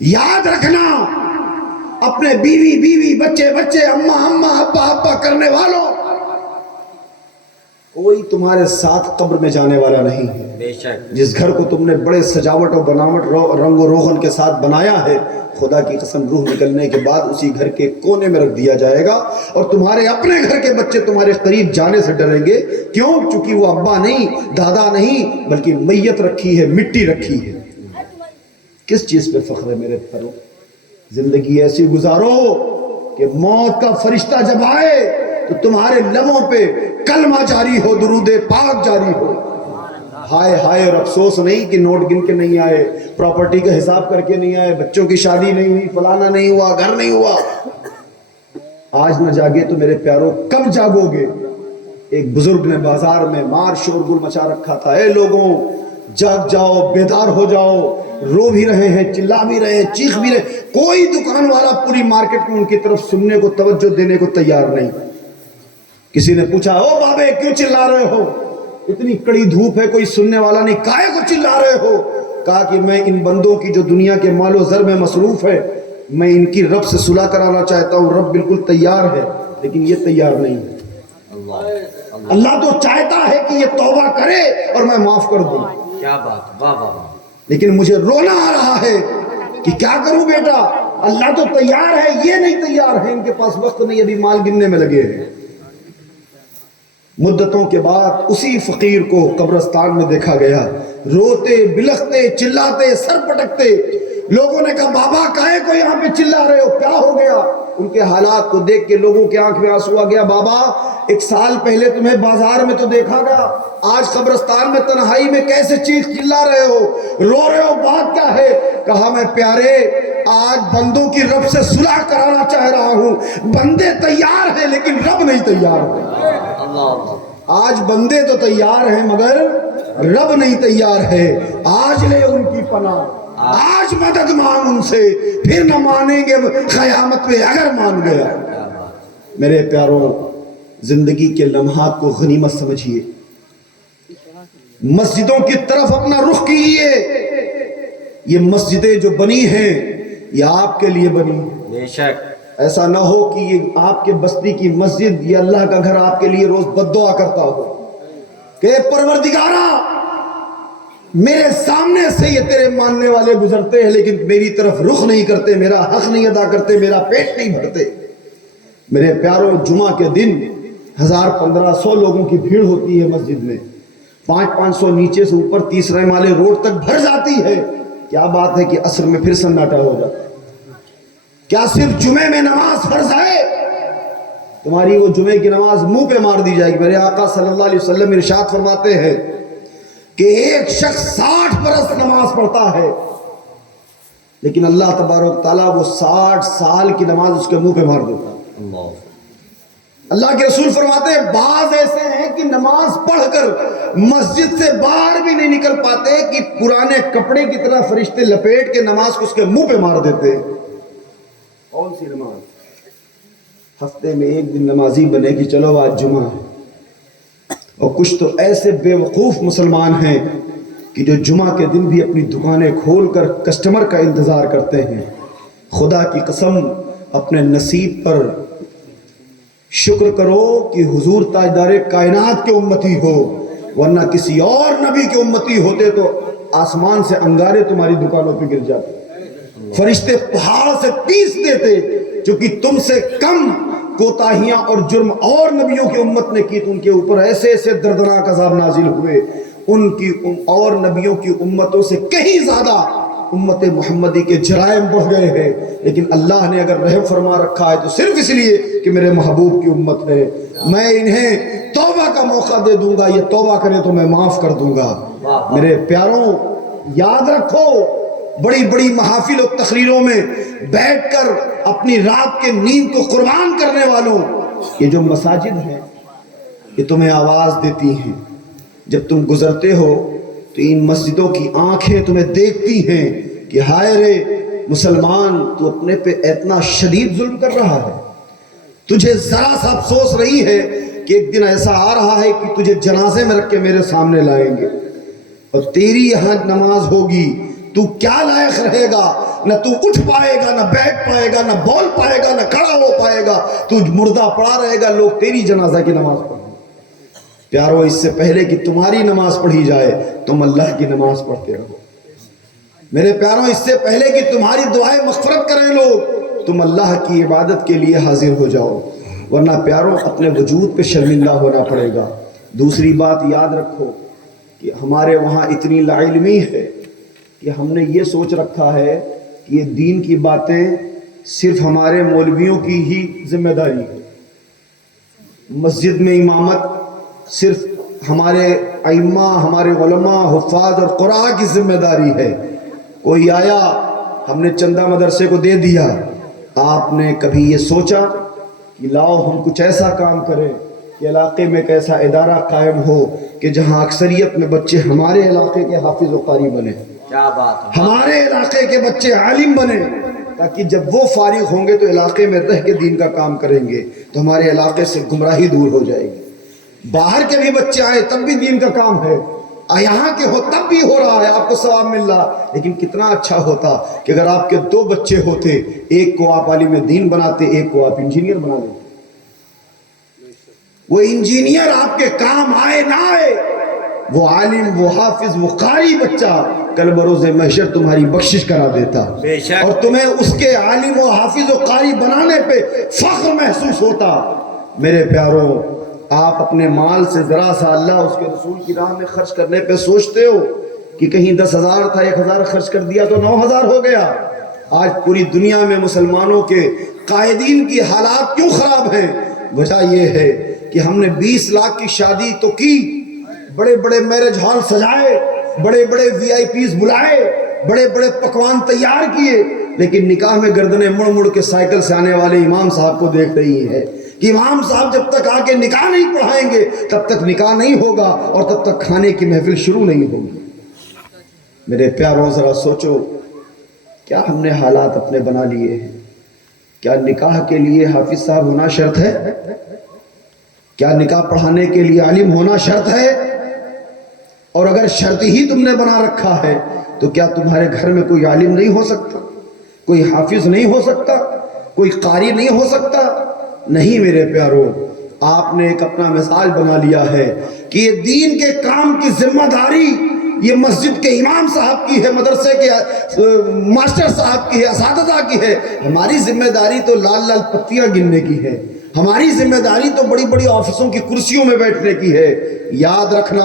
یاد رکھنا، اپنے بیوی بچے بچے، اماں ابا ابا کرنے والوں، کوئی تمہارے ساتھ قبر میں جانے والا نہیں ہے۔ بے شک جس گھر کو تم نے بڑے سجاوٹ اور بناوٹ رنگ و روغن کے ساتھ بنایا ہے، خدا کی قسم روح نکلنے کے بعد اسی گھر کے کونے میں رکھ دیا جائے گا، اور تمہارے اپنے گھر کے بچے تمہارے قریب جانے سے ڈریں گے۔ کیوں؟ چونکہ وہ ابا نہیں، دادا نہیں، بلکہ میت رکھی ہے، مٹی رکھی ہے۔ کس چیز پہ فخر ہے میرے پیاروں؟ زندگی ایسی گزارو کہ موت کا فرشتہ جب آئے تو تمہارے لبوں پہ کلمہ جاری ہو، درود پاک جاری ہو۔ ہائے ہائے اور افسوس نہیں کہ نوٹ گن کے نہیں آئے، پراپرٹی کا حساب کر کے نہیں آئے، بچوں کی شادی نہیں ہوئی، فلانا نہیں ہوا، گھر نہیں ہوا۔ آج نہ جاگے تو میرے پیاروں کب جاگو گے؟ ایک بزرگ نے بازار میں مار شور گل مچا رکھا تھا، اے لوگوں جاگ جاؤ، بیدار ہو جاؤ، رو بھی رہے ہیں، چلا بھی رہے ہیں، چیخ بھی رہے، کوئی دکان والا پوری مارکیٹ میں ان کی طرف سننے کو، توجہ دینے کو تیار نہیں۔ کسی نے پوچھا، او بابے کیوں چلا رہے ہو؟ اتنی کڑی دھوپ ہے، کوئی سننے والا نہیں، کائے کو چلا رہے ہو؟ کہا کہ میں ان بندوں کی جو دنیا کے مال و زر میں مصروف ہے میں ان کی رب سے صلح کرانا چاہتا ہوں. رب بالکل تیار ہے لیکن یہ تیار نہیں ہے. اللہ تو چاہتا ہے کہ یہ توبہ کرے اور میں معاف کر دوں. کیا بات، واہ واہ واہ. لیکن مجھے رونا آ رہا ہے کہ کیا کروں بیٹا. اللہ تو تیار ہے، یہ نہیں تیار ہے. ان کے پاس وقت نہیں، ابھی مال گننے میں لگے ہیں. مدتوں کے بعد اسی فقیر کو قبرستان میں دیکھا گیا، روتے بلختے چلاتے سر پٹکتے. لوگوں نے کہا بابا کاہے کو یہاں پہ چلا رہے ہو، کیا ہو گیا؟ ان کے حالات کو دیکھ کے لوگوں کے آنکھ میں آنسو آ گیا. بابا 1 سال پہلے تمہیں بازار میں تو دیکھا گیا، آج قبرستان میں تنہائی میں کیسے چیخ چلا رہے ہو، رو رہے ہو، بات کیا ہے؟ کہا میں پیارے آج بندوں کی رب سے صلح کرانا چاہ رہا ہوں. بندے تیار ہیں لیکن رب نہیں تیار ہے. آج بندے تو تیار ہیں مگر رب نہیں تیار ہے. آج لے ان کی پناہ، آج مدد مانگ ان سے، پھر نہ مانیں گے قیامت میں اگر مان گیا. میرے پیاروں، زندگی کے لمحات کو غنیمت سمجھیے. مسجدوں کی طرف اپنا رخ کیجیے. یہ مسجدیں جو بنی ہیں یہ آپ کے لیے بنی ہیں. بے شک. ایسا نہ ہو کہ یہ آپ کے بستی کی مسجد، یہ اللہ کا گھر آپ کے لیے روز بد دعا کرتا ہو کہ پروردگارا میرے سامنے سے یہ تیرے ماننے والے گزرتے ہیں لیکن میری طرف رخ نہیں کرتے، میرا حق نہیں ادا کرتے، میرا پیٹ نہیں بھرتے. میرے پیاروں، جمعہ کے دن 1000-1500 لوگوں کی بھیڑ ہوتی ہے مسجد میں. 500 نیچے سے اوپر تیسرے مالے روڈ تک بھر جاتی ہے. کیا بات ہے کہ عصر میں پھر سناٹا ہو جاتا ہے. کیا صرف جمعے میں نماز فرض ہے؟ تمہاری وہ جمعے کی نماز منہ پہ مار دی جائے گی. میرے آقا صلی اللہ علیہ وسلم ارشاد فرماتے ہیں کہ ایک شخص 60 برس نماز پڑھتا ہے لیکن اللہ تبارک تعالیٰ وہ 60 سال کی نماز اس کے منہ پہ مار دیتا ہے. اللہ کے رسول فرماتے ہیں بعض ایسے ہیں کہ نماز پڑھ کر مسجد سے باہر بھی نہیں نکل پاتے کہ پرانے کپڑے کی طرح فرشتے لپیٹ کے نماز کو اس کے منہ پہ مار دیتے ہیں. کون سی نماز؟ ہفتے میں ایک دن نمازی بنے کہ چلو آج جمعہ ہے. اور کچھ تو ایسے بے وقوف مسلمان ہیں کہ جو جمعہ کے دن بھی اپنی دکانیں کھول کر کسٹمر کا انتظار کرتے ہیں. خدا کی قسم اپنے نصیب پر شکر کرو کہ حضور تاجدار کائنات کے امتی ہو، ورنہ کسی اور نبی کے امتی ہوتے تو آسمان سے انگارے تمہاری دکانوں پہ گر جاتے، فرشتے پہاڑ سے پیس دیتے. چونکہ تم سے کم کوتاہیاں اور جرم اور نبیوں کی امت نے کی تو ان کے اوپر ایسے ایسے دردناک عذاب نازل ہوئے. ان کی اور نبیوں کی امتوں سے کہیں زیادہ امت محمدی کے جرائم بڑھ گئے ہیں. لیکن اللہ نے اگر رحم فرما رکھا ہے تو صرف اس لیے کہ میرے محبوب کی امت ہے. میں انہیں توبہ کا موقع دے دوں گا، یہ توبہ کرے تو میں معاف کر دوں گا. میرے پیاروں، یاد رکھو بڑی بڑی محافل و تقریروں میں بیٹھ کر اپنی رات کے نیند کو قربان کرنے والوں، یہ جو مساجد ہیں یہ تمہیں آواز دیتی ہیں. جب تم گزرتے ہو تو ان مسجدوں کی آنکھیں تمہیں دیکھتی ہیں کہ ہائے رے مسلمان، تو اپنے پہ اتنا شدید ظلم کر رہا ہے. تجھے ذرا سا افسوس رہی ہے کہ ایک دن ایسا آ رہا ہے کہ تجھے جنازے میں رکھ کے میرے سامنے لائیں گے اور تیری یہاں نماز ہوگی. تو کیا لائق رہے گا؟ نہ تو اٹھ پائے گا، نہ بیٹھ پائے گا، نہ بول پائے گا، نہ کھڑا ہو پائے گا. تو مردہ پڑا رہے گا، لوگ تیری جنازہ کی نماز پڑھیں. پیارو، اس سے پہلے کہ تمہاری نماز پڑھی جائے تم اللہ کی نماز پڑھتے رہو. میرے پیاروں، اس سے پہلے کہ تمہاری دعائیں مغفرت کریں لوگ، تم اللہ کی عبادت کے لیے حاضر ہو جاؤ، ورنہ پیاروں اپنے وجود پہ شرمندہ ہونا پڑے گا. دوسری بات یاد رکھو کہ ہمارے وہاں اتنی لا علمی ہے کہ ہم نے یہ سوچ رکھا ہے کہ یہ دین کی باتیں صرف ہمارے مولویوں کی ہی ذمہ داری ہے. مسجد میں امامت صرف ہمارے ائمہ، ہمارے علماء، حفاظ اور قراء کی ذمہ داری ہے. کوئی آیا، ہم نے چندہ مدرسے کو دے دیا. آپ نے کبھی یہ سوچا کہ لاؤ ہم کچھ ایسا کام کریں کہ علاقے میں ایک ایسا ادارہ قائم ہو کہ جہاں اکثریت میں بچے ہمارے علاقے کے حافظ و قاری بنے، کیا بات ہے، ہمارے علاقے کے بچے عالم بنے، تاکہ جب وہ فارغ ہوں گے تو علاقے میں رہ کے دین کا کام کریں گے تو ہمارے علاقے سے گمراہی دور ہو جائے گی. باہر کے بھی بچے آئے تب بھی دین کا کام ہے. یہاں کے ہو تب بھی ہو رہا ہے، آپ کو ثواب مل رہا، لیکن کتنا اچھا ہوتا کہ اگر آپ کے 2 بچے ہوتے، ایک کو آپ عالم دین بناتے، ایک کو آپ انجینئر بنا دیتے۔ وہ انجینئر آپ کے کام آئے نہ آئے، وہ عالم، وہ حافظ، وہ قاری بچہ کل بروز محشر تمہاری بخشش کرا دیتا، بے شک۔ اور تمہیں اس کے عالم و حافظ و قاری بنانے پہ فخر محسوس ہوتا۔ میرے پیاروں، آپ اپنے مال سے ذرا سا اللہ اس کے رسول کی راہ میں خرچ کرنے پہ سوچتے ہو کہ کہیں 10,000 تھا 1,000 خرچ کر دیا تو 9,000 ہو گیا؟ آج پوری دنیا میں مسلمانوں کے قائدین کی حالات کیوں خراب ہیں؟ وجہ یہ ہے کہ ہم نے 20 لاکھ کی شادی تو کی، بڑے بڑے میرج ہال سجائے، بڑے بڑے VIPs بلائے، بڑے بڑے پکوان تیار کیے، لیکن نکاح میں گردنیں مڑ مڑ کے سائیکل سے آنے والے امام صاحب کو دیکھ رہی ہے کہ امام صاحب جب تک آ کے نکاح نہیں پڑھائیں گے تب تک نکاح نہیں ہوگا اور تب تک کھانے کی محفل شروع نہیں ہوگی۔ میرے پیاروں، ذرا سوچو، کیا ہم نے حالات اپنے بنا لیے ہیں؟ کیا نکاح کے لیے حافظ صاحب ہونا شرط ہے؟ کیا نکاح پڑھانے کے لیے عالم ہونا شرط ہے؟ اور اگر شرط ہی تم نے بنا رکھا ہے تو کیا تمہارے گھر میں کوئی عالم نہیں ہو سکتا، کوئی حافظ نہیں ہو سکتا، کوئی قاری نہیں ہو سکتا؟ نہیں میرے پیاروں، آپ نے ایک اپنا مثال بنا لیا ہے کہ یہ دین کے کام کی ذمہ داری یہ مسجد کے امام صاحب کی ہے، مدرسے کے ماسٹر صاحب کی ہے، اساتذہ کی ہے۔ ہماری ذمہ داری تو لال لال پتیاں گننے کی ہے، ہماری ذمہ داری تو بڑی بڑی آفسوں کی کرسیوں میں بیٹھنے کی ہے۔ یاد رکھنا،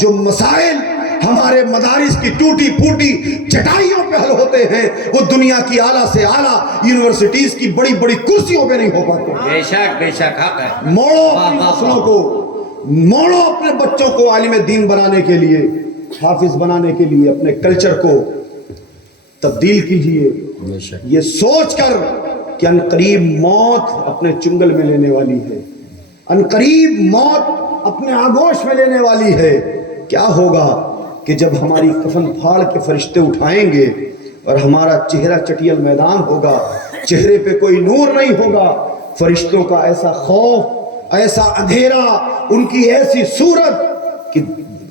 جو مسائل ہمارے مدارس کی ٹوٹی پھوٹی چٹائیوں پہ حل ہوتے ہیں وہ دنیا کی اعلیٰ سے اعلیٰ یونیورسٹیز کی بڑی بڑی کرسیوں پہ نہیں ہو پاتے۔ بے شک بے شک، حق ہے۔ موڑو اپنی نسلوں کو، موڑو اپنے بچوں کو عالم دین بنانے کے لیے، حافظ بنانے کے لیے اپنے کلچر کو تبدیل کیجئے، یہ سوچ کر کہ انقریب موت اپنے چنگل میں لینے والی ہے، انقریب موت اپنے آگوش میں لینے والی ہے۔ کیا ہوگا کہ جب ہماری کفن پھاڑ کے فرشتے اٹھائیں گے اور ہمارا چہرہ چٹیل میدان ہوگا، چہرے پہ کوئی نور نہیں ہوگا، فرشتوں کا ایسا خوف، ایسا اندھیرا، ان کی ایسی صورت کہ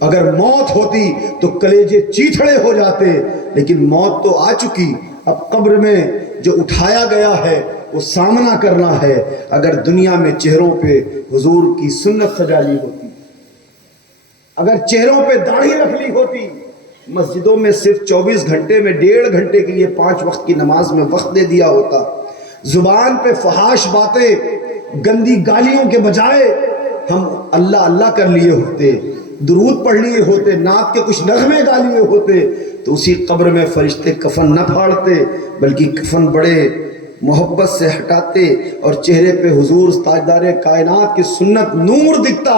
اگر موت ہوتی تو کلیجے چیتھڑے ہو جاتے، لیکن موت تو آ چکی، اب قبر میں جو اٹھایا گیا ہے وہ سامنا کرنا ہے۔ اگر دنیا میں چہروں پہ حضور کی سنت سجا لی ہوتی، اگر چہروں پہ داڑھی رکھ لی ہوتی، مسجدوں میں صرف 24 گھنٹے میں 1.5 گھنٹے کی یہ 5 وقت کی نماز میں وقت دے دیا ہوتا، زبان پہ فحاش باتیں، گندی گالیوں کے بجائے ہم اللہ اللہ کر لیے ہوتے، درود پڑھ لیے ہوتے، نعت کے کچھ نغمے گا لیے ہوتے، تو اسی قبر میں فرشتے کفن نہ پھاڑتے بلکہ کفن بڑے محبت سے ہٹاتے اور چہرے پہ حضور تاجدار کائنات کی سنت نور دکھتا،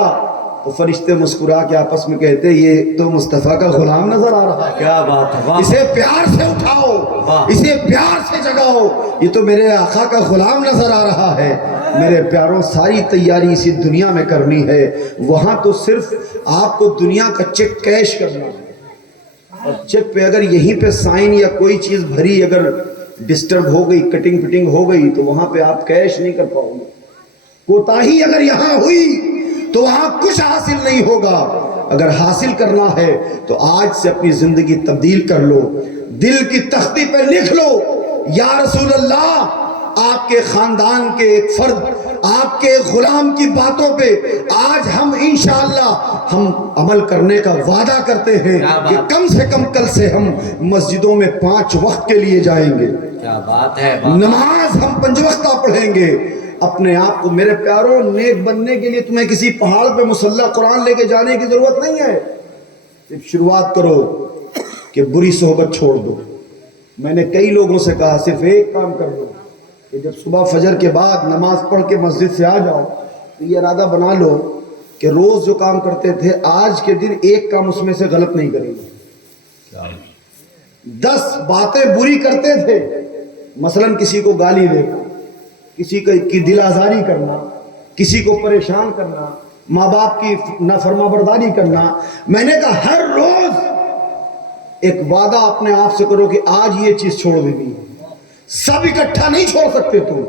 تو فرشتے مسکرا کے آپس میں کہتے یہ تو مصطفیٰ کا غلام نظر آ رہا ہے، کیا بات ہے، اسے پیار سے اٹھاؤ، اسے پیار سے جگاؤ، یہ تو میرے آقا کا غلام نظر آ رہا ہے۔ میرے پیاروں، ساری تیاری اسی دنیا میں کرنی ہے، وہاں تو صرف آپ کو دنیا کا چیک کیش کرنا ہے، اور چیک پہ اگر یہیں پہ سائن یا کوئی چیز بھری اگر ڈسٹرب ہو گئی، کٹنگ پٹنگ ہو گئی تو وہاں پہ آپ کیش نہیں کر پاؤ گے، کوتاہی اگر یہاں ہوئی تو وہاں کچھ حاصل نہیں ہوگا۔ اگر حاصل کرنا ہے تو آج سے اپنی زندگی تبدیل کر لو، دل کی تختی پہ لکھ لو، یا رسول اللہ، آپ کے خاندان کے ایک فرد، آپ کے غلام کی باتوں پہ آج ہم انشاءاللہ ہم عمل کرنے کا وعدہ کرتے ہیں کہ کم سے کم کل سے ہم مسجدوں میں 5 وقت کے لیے جائیں گے، کیا بات ہے، نماز ہم 5 وقتہ پڑھیں گے۔ اپنے آپ کو میرے پیاروں نیک بننے کے لیے تمہیں کسی پہاڑ پہ مصلی قرآن لے کے جانے کی ضرورت نہیں ہے، صرف شروعات کرو کہ بری صحبت چھوڑ دو۔ میں نے کئی لوگوں سے کہا صرف ایک کام کر دو کہ جب صبح فجر کے بعد نماز پڑھ کے مسجد سے آ جاؤ تو یہ ارادہ بنا لو کہ روز جو کام کرتے تھے آج کے دن ایک کام اس میں سے غلط نہیں کریں گے۔ 10 باتیں بری کرتے تھے، مثلا کسی کو گالی دینا، کسی کی دل آزاری کرنا، کسی کو پریشان کرنا، ماں باپ کی نافرما برداری کرنا، میں نے کہا ہر روز ایک وعدہ اپنے آپ سے کرو کہ آج یہ چیز چھوڑ دینی ہے۔ سب اکٹھا نہیں چھوڑ سکتے تم،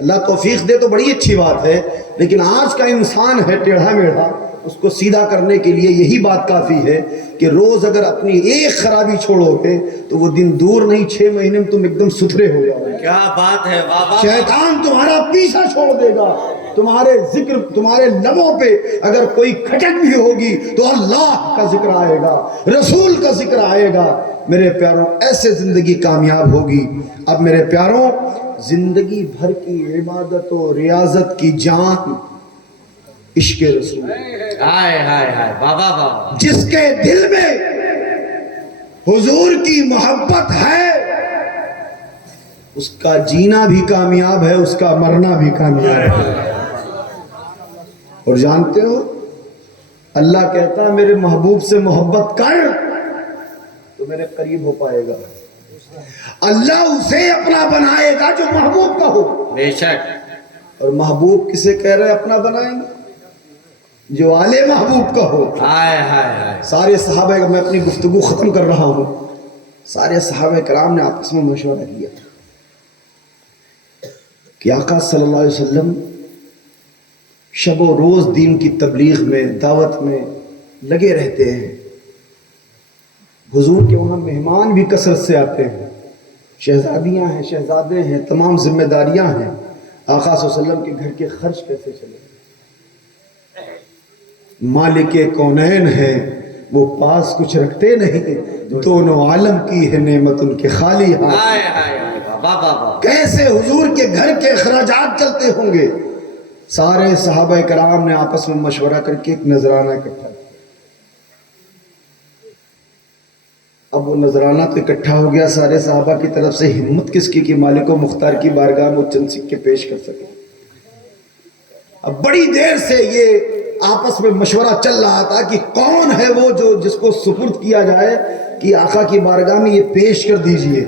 اللہ توفیق دے تو بڑی اچھی بات ہے، لیکن آج کا انسان ہے ٹیڑھا میڑھا، اس کو سیدھا کرنے کے لیے یہی بات کافی ہے کہ روز اگر اپنی ایک خرابی چھوڑو گے تو وہ دن دور نہیں، 6 مہینے میں تم ایک دم ستھرے ہو جاؤ گے۔ کیا بات ہے، واہ واہ۔ شیطان تمہارا پیچھا چھوڑ دے گا، تمہارے ذکر، تمہارے لبوں پہ اگر کوئی کھٹک بھی ہوگی تو اللہ کا ذکر آئے گا، رسول کا ذکر آئے گا۔ میرے پیاروں، ایسے زندگی کامیاب ہوگی۔ اب میرے پیاروں، زندگی بھر کی عبادت و ریاضت کی جان عشق رسول، ہائے ہائے ہائے، واہ واہ واہ۔ جس کے دل میں حضور کی محبت ہے اس کا جینا بھی کامیاب ہے، اس کا مرنا بھی کامیاب ہے۔ اور جانتے ہو اللہ کہتا ہے میرے محبوب سے محبت کر تو میرے قریب ہو پائے گا۔ اللہ اسے اپنا بنائے گا جو محبوب کا ہو۔ بے شک۔ اور محبوب کسے کہہ رہے اپنا بنائیں گے؟ جو آلے محبوب کا ہو۔ ہائے ہائے ہائے۔ سارے صحابہ، میں اپنی گفتگو ختم کر رہا ہوں، سارے صحابہ کرام نے آپس میں مشورہ کیا کہ آقا صلی اللہ علیہ وسلم شب و روز دین کی تبلیغ میں، دعوت میں لگے رہتے ہیں، حضور کے وہاں مہمان بھی کثرت سے آتے ہیں، شہزادیاں ہیں، شہزادے ہیں، تمام ذمہ داریاں ہیں، آقا صلی اللہ علیہ وسلم کے گھر کے خرچ کیسے چلے؟ مالک کونین ہیں، وہ پاس کچھ رکھتے نہیں، دونوں عالم کی ہے نعمت ان کے خالی ہاتھ۔ ہائے ہائے ہائے، واہ واہ واہ۔ کیسے حضور کے گھر کے اخراجات چلتے ہوں گے؟ سارے صحابہ کرام نے آپس میں مشورہ کر کے ایک نذرانہ اکٹھا کیا۔ اب وہ نذرانہ تو اکٹھا ہو گیا سارے صحابہ کی طرف سے، ہمت کس کی کہ مالک و مختار کی بارگاہ میں چند سکے پیش کر سکے۔ اب بڑی دیر سے یہ آپس میں مشورہ چل رہا تھا کہ کون ہے وہ جو جس کو سپرد کیا جائے کہ آقا کی بارگاہ میں یہ پیش کر دیجئے۔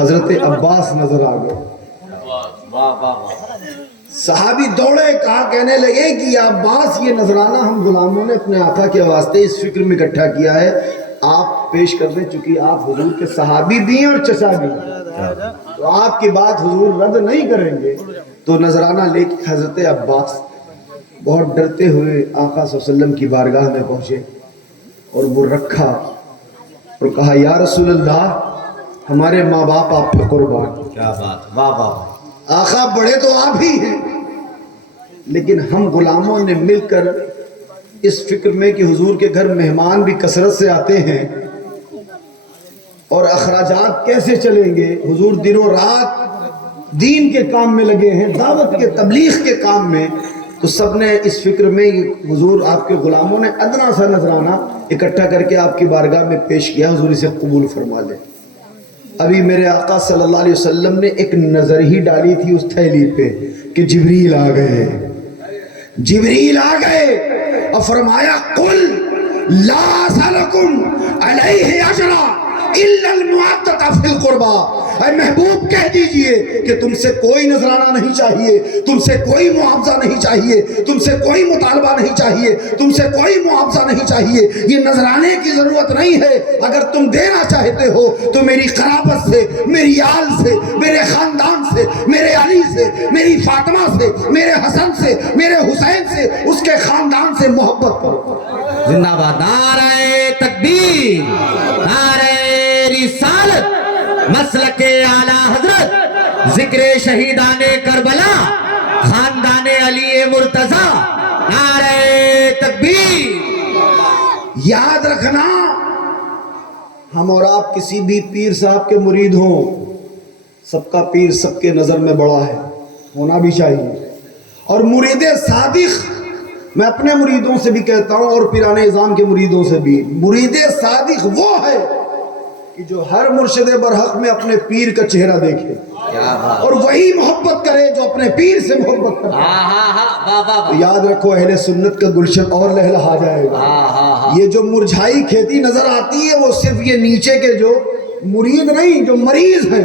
حضرت عباس نظر آ گئے۔ واہ واہ واہ۔ صحابی دوڑے، کہا، کہنے لگے کہ یا عباس، یہ نذرانہ ہم غلاموں نے اپنے آقا کے واسطے اس فکر میں اکٹھا کیا ہے، آپ پیش کر دیں، چونکہ آپ حضور کے صحابی بھی ہیں اور چچا بھی ہیں، تو آپ کی بات حضور رد نہیں کریں گے۔ تو نذرانہ لے کے حضرت عباس بہت ڈرتے ہوئے آقا صلی اللہ علیہ وسلم کی بارگاہ میں پہنچے اور وہ رکھا اور کہا، یا رسول اللہ، ہمارے ماں باپ آپ پہ قربان۔ کیا بات، واہ واہ۔ آقا بڑے تو آپ ہی ہیں، لیکن ہم غلاموں نے مل کر اس فکر میں کہ حضور کے گھر مہمان بھی کثرت سے آتے ہیں اور اخراجات کیسے چلیں گے، حضور دنوں رات دین کے کام میں لگے ہیں، دعوت کے، تبلیغ کے کام میں، تو سب نے اس فکر میں حضور آپ کے غلاموں نے ادنا سا نذرانہ اکٹھا کر کے آپ کی بارگاہ میں پیش کیا، حضور اسے قبول فرما لے۔ ابھی میرے آقا صلی اللہ علیہ وسلم نے ایک نظر ہی ڈالی تھی اس تھیلی پہ کہ جبریل آ گئے، جبریل آ گئے اور فرمایا، قل لا اسألکم علیہ اجرا الا المعدۃ فی القربى، اے محبوب کہہ دیجئے کہ تم سے کوئی نذرانہ نہیں چاہیے، تم سے کوئی معاوضہ نہیں چاہیے، تم سے کوئی مطالبہ نہیں چاہیے، تم سے کوئی معاوضہ نہیں چاہیے، یہ نذرانے کی ضرورت نہیں ہے۔ اگر تم دینا چاہتے ہو تو میری قرابت سے، میری آل سے، میرے خاندان سے، میرے علی سے، میری فاطمہ سے، میرے حسن سے، میرے حسین سے، اس کے خاندان سے محبت کرو۔ زندہ باد، نعرہ تکبیر، نعرہ رسالت، مسلک اعلی حضرت، ذکر شہیدان کربلا، خاندان علی مرتضی، نعرہ تکبیر۔ یاد رکھنا، ہم اور آپ کسی بھی پیر صاحب کے مرید ہوں، سب کا پیر سب کے نظر میں بڑا ہے، ہونا بھی چاہیے۔ اور مرید صادق، میں اپنے مریدوں سے بھی کہتا ہوں اور پیران اعظام کے مریدوں سے بھی، مرید صادق وہ ہے کہ جو ہر مرشد برحق میں اپنے پیر کا چہرہ دیکھے اور وہی محبت کرے جو اپنے پیر سے محبت کرے۔ تو یاد رکھو، اہل سنت کا گلشن اور لہلہا جائے گا۔ یہ جو مرجھائی کھیتی نظر آتی ہے وہ صرف یہ نیچے کے جو مرید نہیں، جو مریض ہیں،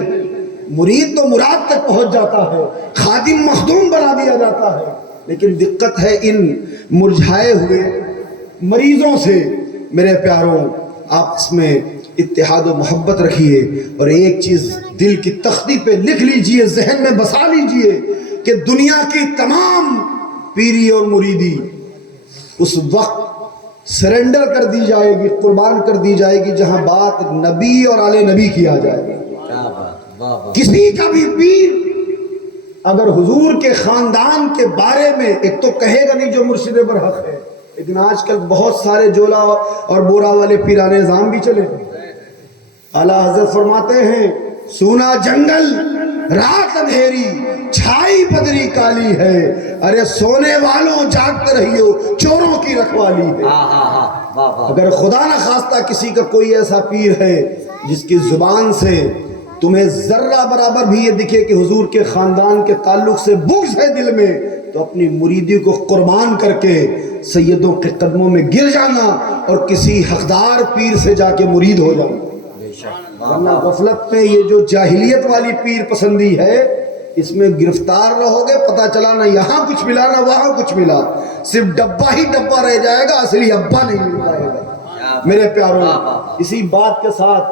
مرید تو مراد تک پہنچ جاتا ہے، خادم مخدوم بنا دیا جاتا ہے، لیکن دقت ہے ان مرجھائے ہوئے مریضوں سے۔ میرے پیاروں، آپس میں اتحاد و محبت رکھیے، اور ایک چیز دل کی تختی پہ لکھ لیجئے، ذہن میں بسا لیجئے کہ دنیا کی تمام پیری اور مریدی اس وقت سرنڈر کر دی جائے گی، قربان کر دی جائے گی جہاں بات نبی اور آل نبی کی آ جائے گی۔ کیا بات، واہ واہ، کسی کا بھی پیر اگر حضور کے خاندان کے بارے میں ایک تو کہے گا نہیں جو مرشد برحق ہے، لیکن آج کل بہت سارے جولا اور بورا والے پیران نظام بھی چلے۔ اعلیٰ حضرت فرماتے ہیں سونا جنگل رات اندھیری چھائی بدری کالی ہے، ارے سونے والوں جاگتے رہیو چوروں کی رکھوالی ہے۔ ہاں ہاں ہاں، واہ واہ، اگر خدا نہ خواستہ کسی کا کوئی ایسا پیر ہے جس کی زبان سے تمہیں ذرہ برابر بھی یہ دکھے کہ حضور کے خاندان کے تعلق سے بغض ہے دل میں، تو اپنی مریدی کو قربان کر کے سیدوں کے قدموں میں گر جانا اور کسی حقدار پیر سے جا کے مرید ہو جانا۔ بے شک، واہ ورنہ واہ، غفلت میں یہ جو جاہلیت والی پیر پسندی ہے اس میں گرفتار رہو گے، پتہ چلا نہ یہاں کچھ ملا نہ وہاں کچھ ملا، صرف ڈبہ ہی ڈبہ رہ جائے گا، اصلی ابا نہیں مل پائے گا۔ میرے پیاروں، اسی بات کے ساتھ،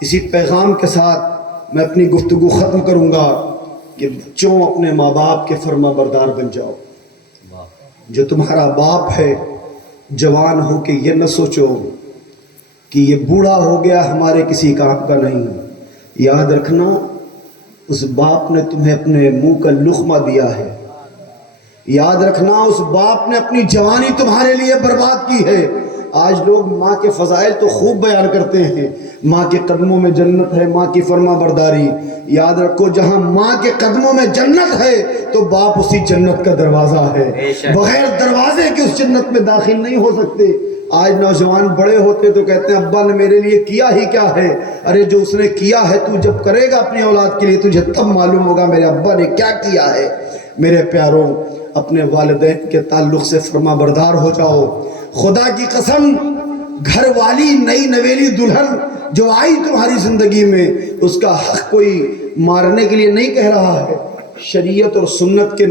اسی پیغام کے ساتھ میں اپنی گفتگو ختم کروں گا کہ بچوں اپنے ماں باپ کے فرما بردار بن جاؤ۔ جو تمہارا باپ ہے جوان ہو کے یہ نہ سوچو کہ یہ بوڑھا ہو گیا ہمارے کسی کام کا نہیں، یاد رکھنا اس باپ نے تمہیں اپنے منہ کا لقمہ دیا ہے، یاد رکھنا اس باپ نے اپنی جوانی تمہارے لیے برباد کی ہے۔ آج لوگ ماں کے فضائل تو خوب بیان کرتے ہیں، ماں کے قدموں میں جنت ہے، ماں کی فرما برداری، یاد رکھو جہاں ماں کے قدموں میں جنت ہے تو باپ اسی جنت کا دروازہ ہے، بغیر دروازے کے اس جنت میں داخل نہیں ہو سکتے۔ آج نوجوان بڑے ہوتے تو کہتے ہیں ابا نے میرے لیے کیا ہی کیا ہے، ارے جو اس نے کیا ہے تو جب کرے گا اپنی اولاد کے لیے تجھے تب معلوم ہوگا میرے ابا نے کیا کیا ہے۔ میرے پیاروں، اپنے والدین کے تعلق سے فرما بردار ہو جاؤ۔ خدا کی قسم گھر والی نئی نویلی دلہن جو آئی تمہاری زندگی میں اس کا حق کوئی مارنے کے لیے نہیں کہہ رہا ہے، شریعت اور سنت کے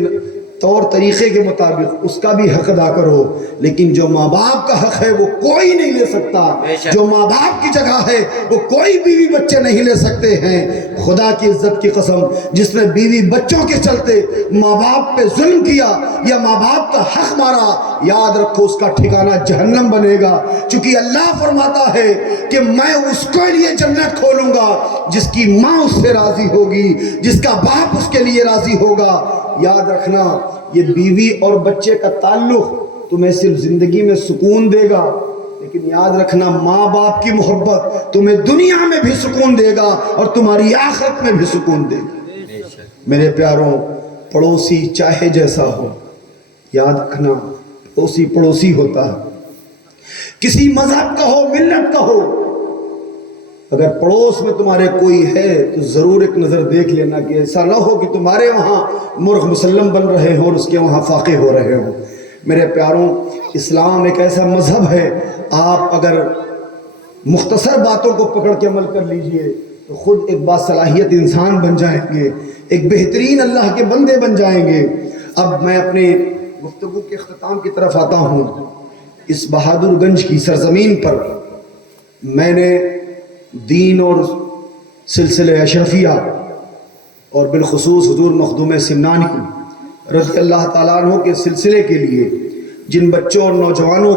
طور طریقے کے مطابق اس کا بھی حق ادا کرو، لیکن جو ماں باپ کا حق ہے وہ کوئی نہیں لے سکتا، جو ماں باپ کی جگہ ہے وہ کوئی بیوی بچے نہیں لے سکتے ہیں۔ خدا کی عزت کی قسم جس نے بیوی بچوں کے چلتے ماں باپ پہ ظلم کیا یا ماں باپ کا حق مارا، یاد رکھو اس کا ٹھکانہ جہنم بنے گا، چونکہ اللہ فرماتا ہے کہ میں اس کے لیے جنت کھولوں گا جس کی ماں اس سے راضی ہوگی، جس کا باپ اس کے لیے راضی ہوگا۔ یاد رکھنا یہ بیوی اور بچے کا تعلق تمہیں صرف زندگی میں سکون دے گا، لیکن یاد رکھنا ماں باپ کی محبت تمہیں دنیا میں بھی سکون دے گا اور تمہاری آخرت میں بھی سکون دے گا۔ میرے پیاروں، پڑوسی چاہے جیسا ہو، یاد رکھنا پڑوسی پڑوسی ہوتا ہے، کسی مذہب کا ہو ملت کا ہو، اگر پڑوس میں تمہارے کوئی ہے تو ضرور ایک نظر دیکھ لینا کہ ایسا نہ ہو کہ تمہارے وہاں مرغ مسلم بن رہے ہوں اور اس کے وہاں فاقے ہو رہے ہوں۔ میرے پیاروں، اسلام ایک ایسا مذہب ہے، آپ اگر مختصر باتوں کو پکڑ کے عمل کر لیجئے تو خود ایک باصلاحیت انسان بن جائیں گے، ایک بہترین اللہ کے بندے بن جائیں گے۔ اب میں اپنے گفتگو کے اختتام کی طرف آتا ہوں۔ اس بہادر گنج کی سرزمین پر میں نے دین اور سلسلہ اشرفیہ اور بالخصوص حضور مخدوم سمنانی رضی اللہ تعالیٰ عنہ کے سلسلے کے لیے جن بچوں اور نوجوانوں